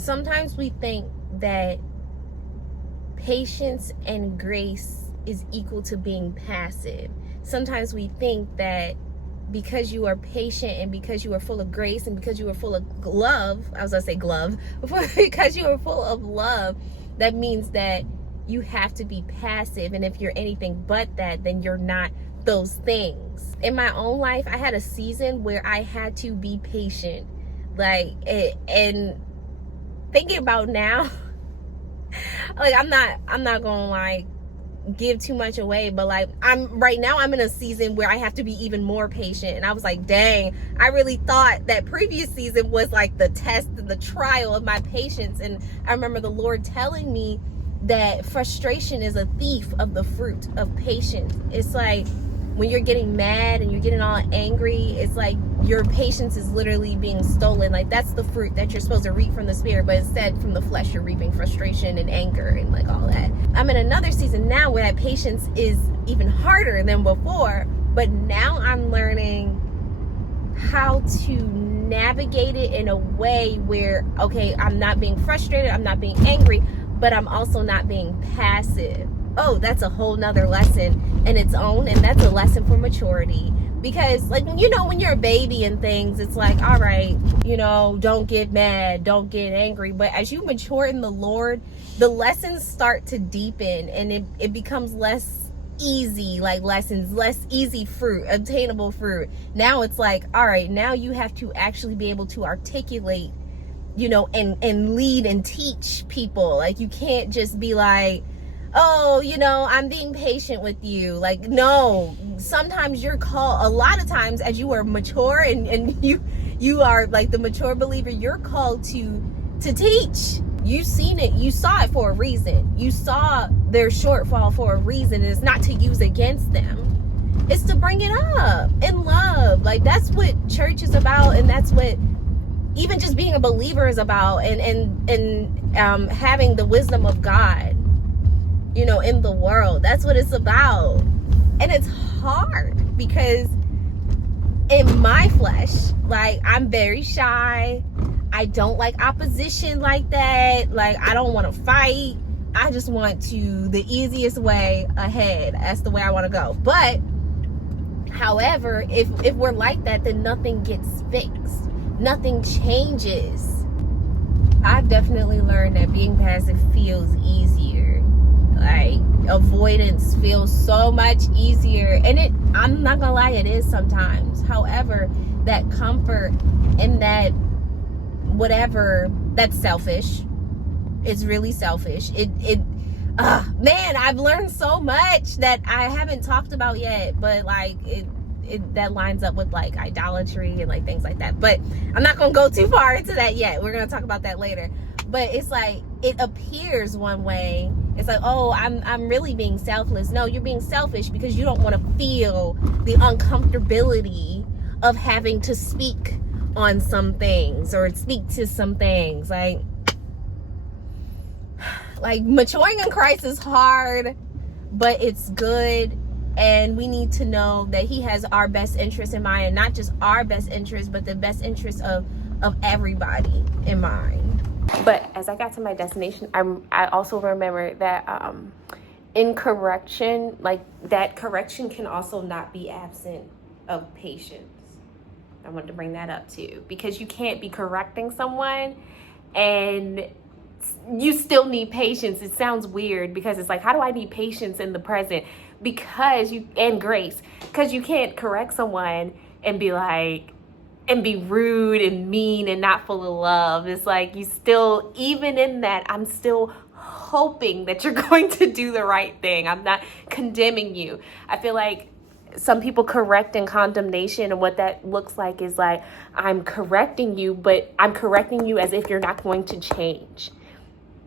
Sometimes we think that patience and grace is equal to being passive. Sometimes we think that because you are patient and because you are full of grace and because you are full of love, I was gonna say glove, because you are full of love, that means that you have to be passive. And if you're anything but that, then you're not those things. In my own life, I had a season where I had to be patient. And thinking about now, like I'm not gonna like give too much away, but like I'm in a season where I have to be even more patient. And I was like, dang, I really thought that previous season was like the test and the trial of my patience. And I remember the Lord telling me that frustration is a thief of the fruit of patience. It's like when you're getting mad and you're getting all angry, it's like your patience is literally being stolen. Like that's the fruit that you're supposed to reap from the spirit, but instead from the flesh you're reaping frustration and anger and like all that. I'm in another season now where that patience is even harder than before, but now I'm learning how to navigate it in a way where, okay, I'm not being frustrated, I'm not being angry, but I'm also not being passive. Oh, that's a whole nother lesson in its own, and that's a lesson for maturity. Because like, when you're a baby and things, it's like, all right, don't get mad, don't get angry. But as you mature in the Lord, the lessons start to deepen and it becomes less easy, like lessons, less easy fruit, obtainable fruit. Now it's like, all right, now you have to actually be able to articulate, and lead and teach people. Like you can't just be like, oh, I'm being patient with you. Like, no, sometimes you're called, a lot of times as you are mature and you are like the mature believer, you're called to teach. You've seen it. You saw it for a reason. You saw their shortfall for a reason. And it's not to use against them. It's to bring it up in love. Like that's what church is about. And that's what even just being a believer is about. And having the wisdom of God, in the world. That's what it's about. And it's hard because in my flesh, like I'm very shy. I don't like opposition like that. Like I don't want to fight. I just want the easiest way ahead. That's the way I want to go. But however, if we're like that, then nothing gets fixed. Nothing changes. I've definitely learned that being passive feels easier. Like avoidance feels so much easier, and I'm not gonna lie, it is sometimes. However, that comfort and that whatever, that's selfish. It's really selfish. Man, I've learned so much that I haven't talked about yet, but like that lines up with like idolatry and like things like that. But I'm not gonna go too far into that yet. We're gonna talk about that later. But it's like it appears one way. It's like, oh, I'm really being selfless. No, you're being selfish because you don't want to feel the uncomfortability of having to speak on some things or speak to some things. Like maturing in Christ is hard, but it's good. And we need to know that he has our best interest in mind, and not just our best interest, but the best interest of everybody in mind. But as I got to my destination, I also remember that in correction, like that correction can also not be absent of patience. I wanted to bring that up too, because you can't be correcting someone and you still need patience. It sounds weird because it's like, how do I need patience in the present? And grace, because you can't correct someone and be like, and be rude and mean and not full of love. It's like you still, even in that, I'm still hoping that you're going to do the right thing. I'm not condemning you. I feel like some people correct in condemnation, and what that looks like is like, I'm correcting you, but I'm correcting you as if you're not going to change.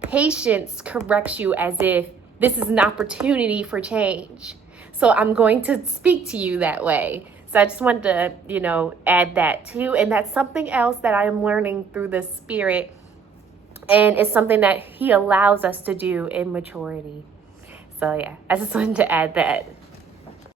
Patience corrects you as if this is an opportunity for change. So I'm going to speak to you that way. So I just wanted to, add that too. And that's something else that I am learning through the Spirit. And it's something that he allows us to do in maturity. So yeah, I just wanted to add that.